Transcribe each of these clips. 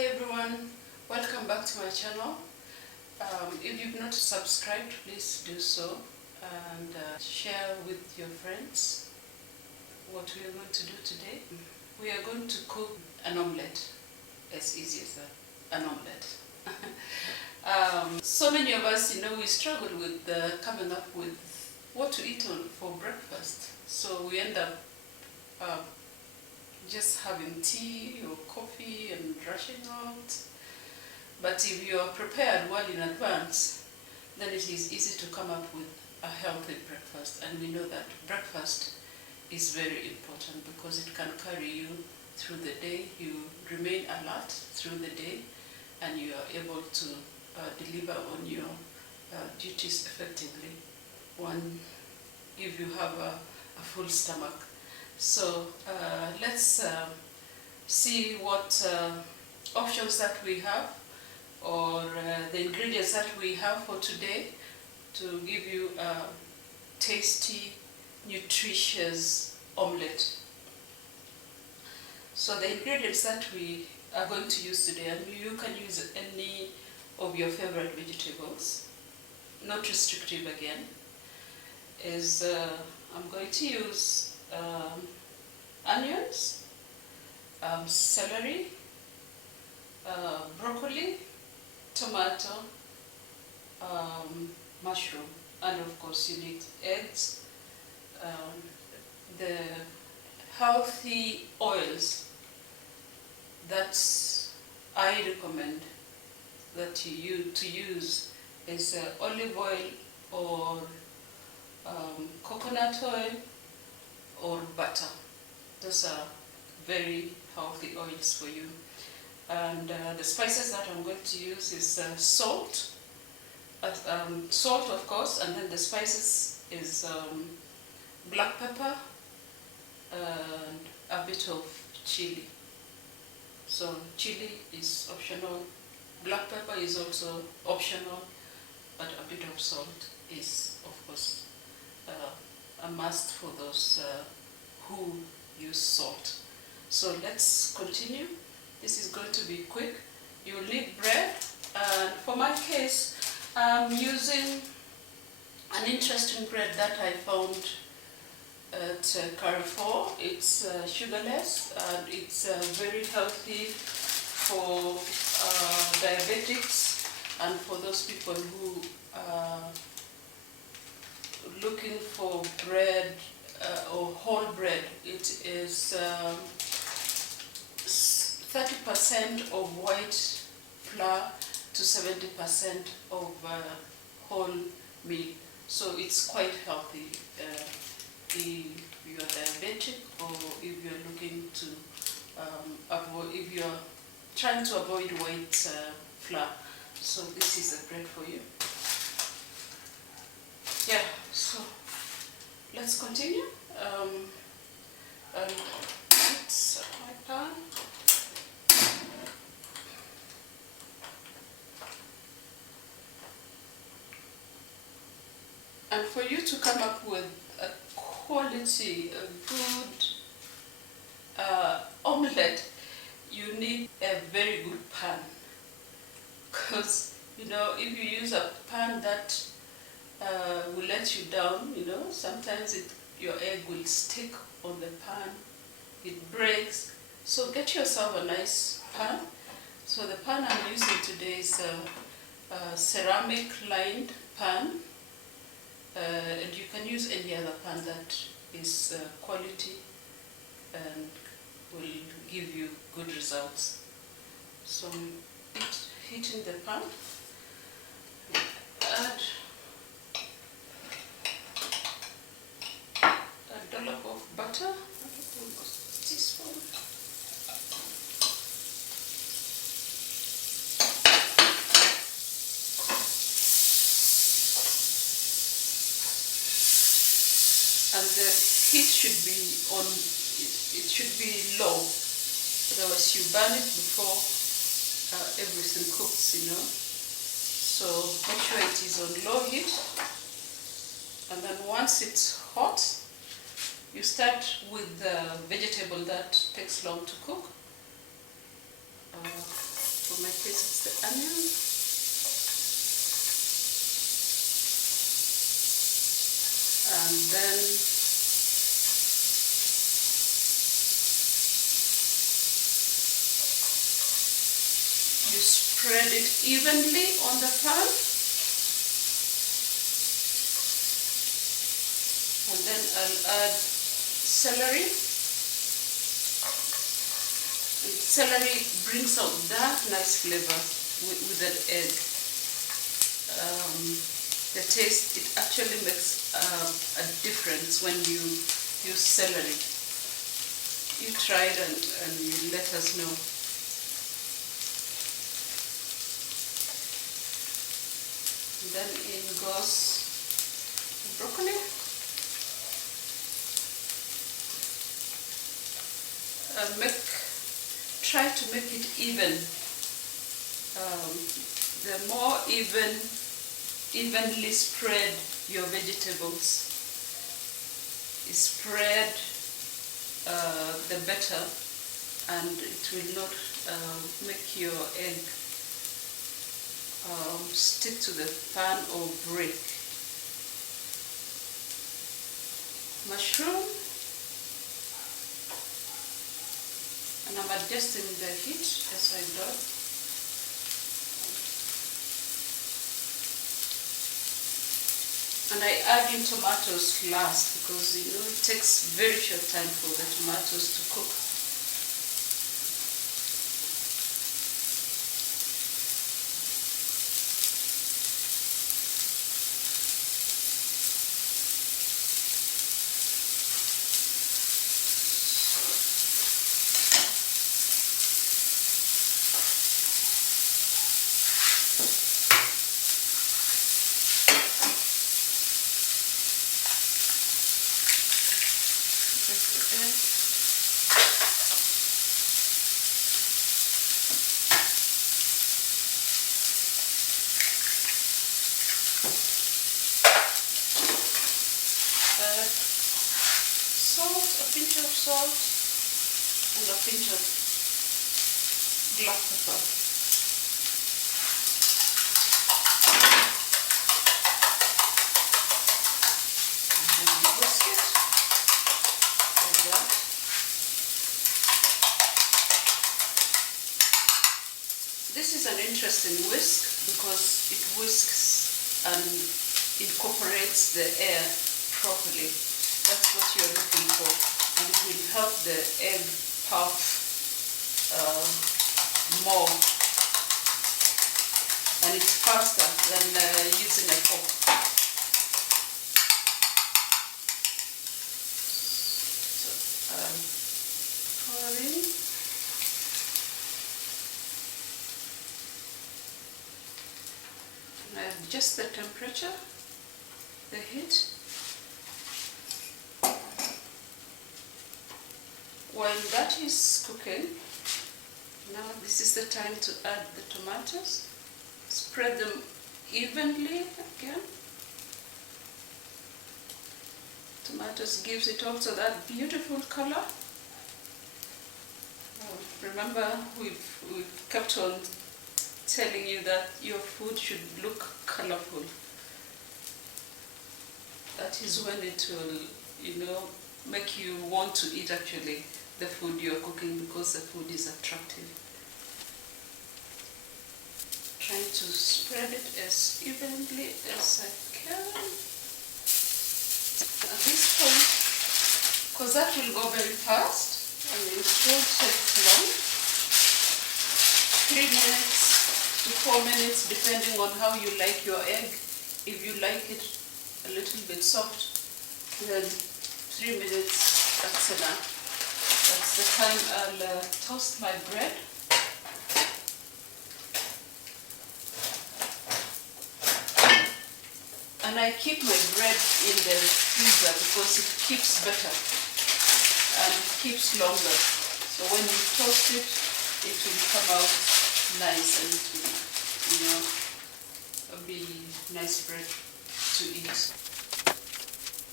Hi everyone, welcome back to my channel. If you've not subscribed, please do so and share with your friends what we are going to do today. We are going to cook an omelette, as easy as that, an omelette. So many of us, we struggle with coming up with what to eat for breakfast. So we end up just having tea or coffee and rushing out. But if you are prepared well in advance, then it is easy to come up with a healthy breakfast. And we know that breakfast is very important because it can carry you through the day. You remain alert through the day and you are able to deliver on your duties effectively if you have a full stomach. So let's see what options that we have or the ingredients that we have for today to give you a tasty, nutritious omelette. So the ingredients that we are going to use today, and you can use any of your favorite vegetables, not restrictive again, is I'm going to use onions, celery, broccoli, tomato, mushroom, and of course you need eggs. The healthy oils that I recommend that you use is olive oil or coconut oil or butter. Those are very healthy oils for you. And the spices that I'm going to use is salt, of course, and then the spices is black pepper and a bit of chili. So chili is optional, black pepper is also optional, but a bit of salt is, of course, a must for those who use salt. So let's continue. This is going to be quick. You will need bread, and for my case, I'm using an interesting bread that I found at colourful. It's sugarless and it's very healthy for diabetics and for those people who are looking for bread or whole bread. It is 30% of white flour to 70% of whole meal. So it's quite healthy if you are diabetic or if you are looking to if you are trying to avoid white flour. So this is a bread for you. Yeah, so let's continue. And it's my pan. And for you to come up with a quality, a good omelette, you need a very good pan. Because, if you use a pan that will let you down, sometimes your egg will stick on the pan, it breaks. So get yourself a nice pan. So the pan I'm using today is a ceramic lined pan. And you can use any other pan that is quality and will give you good results. So heating the pan, add a dollop of butter, a teaspoon. And the heat should be on, it should be low, otherwise you burn it before everything cooks, So make sure it is on low heat, and then once it's hot, you start with the vegetable that takes long to cook. my case it's the onion. And then you spread it evenly on the pan. And then I'll add celery. And celery brings out that nice flavor with an egg. The taste, it actually makes a difference when you use celery. You try it and you let us know. And then in goes the broccoli. Try to make it even. The more evenly spread your vegetables, spread the better, and it will not make your egg stick to the pan or break. Mushroom. And I'm adjusting the heat as I go. And I add in tomatoes last because it takes very short time for the tomatoes to cook. A pinch of salt and a pinch of black pepper. And then you whisk it like that. This is an interesting whisk because it whisks and incorporates the air properly. That's what you're looking for, and it will help the egg puff more, and it's faster than using a fork. So pour in. And I adjust the temperature, the heat. While that is cooking, now this is the time to add the tomatoes. Spread them evenly again. Tomatoes gives it also that beautiful color. Remember, we've kept on telling you that your food should look colorful. That is when it will, make you want to eat actually the food you're cooking because the food is attractive. Trying to spread it as evenly as I can. At this point, because that will go very fast and it won't take long, 3 minutes to 4 minutes depending on how you like your egg. If you like it a little bit soft, then 3 minutes, that's enough. That's the time I'll toast my bread. And I keep my bread in the freezer because it keeps better and keeps longer. So when you toast it, it will come out nice and it will, be nice bread to eat.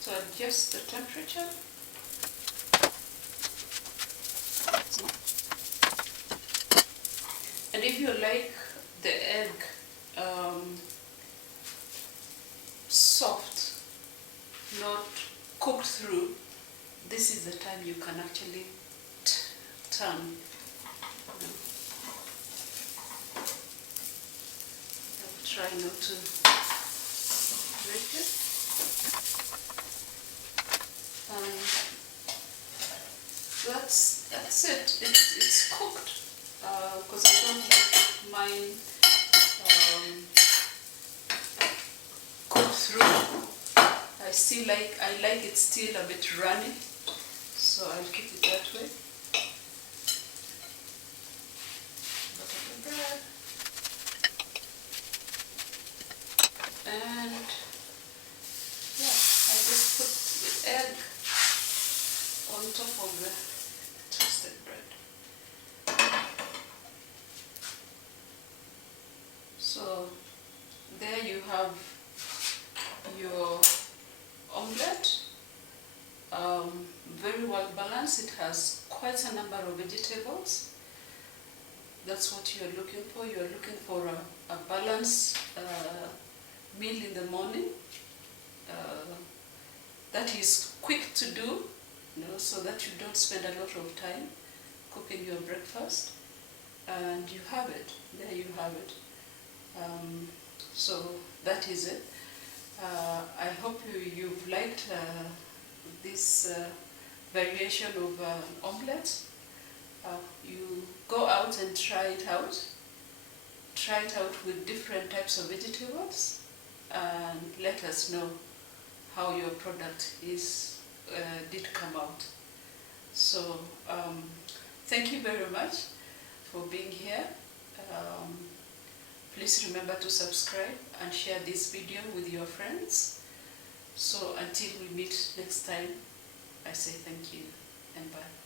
So adjust the temperature. And if you like the egg soft, not cooked through, this is the time you can actually turn. I'll try not to break it. And that's it. It's cooked because I don't like mine cooked through. I like it still a bit runny, so I'll keep it that way. Butter the bread. And yeah, I just put the egg on top of the toasted bread. So there you have your omelette. Very well balanced. It has quite a number of vegetables. That's what you're looking for. You're looking for a balanced meal in the morning that is quick to do, so that you don't spend a lot of time cooking your breakfast. And you have it. There you have it. So that is it. I hope you've liked this variation of omelette. You go out and try it out. Try it out with different types of vegetables and let us know how your product did come out. So thank you very much for being here. Please remember to subscribe and share this video with your friends. So until we meet next time, I say thank you and bye.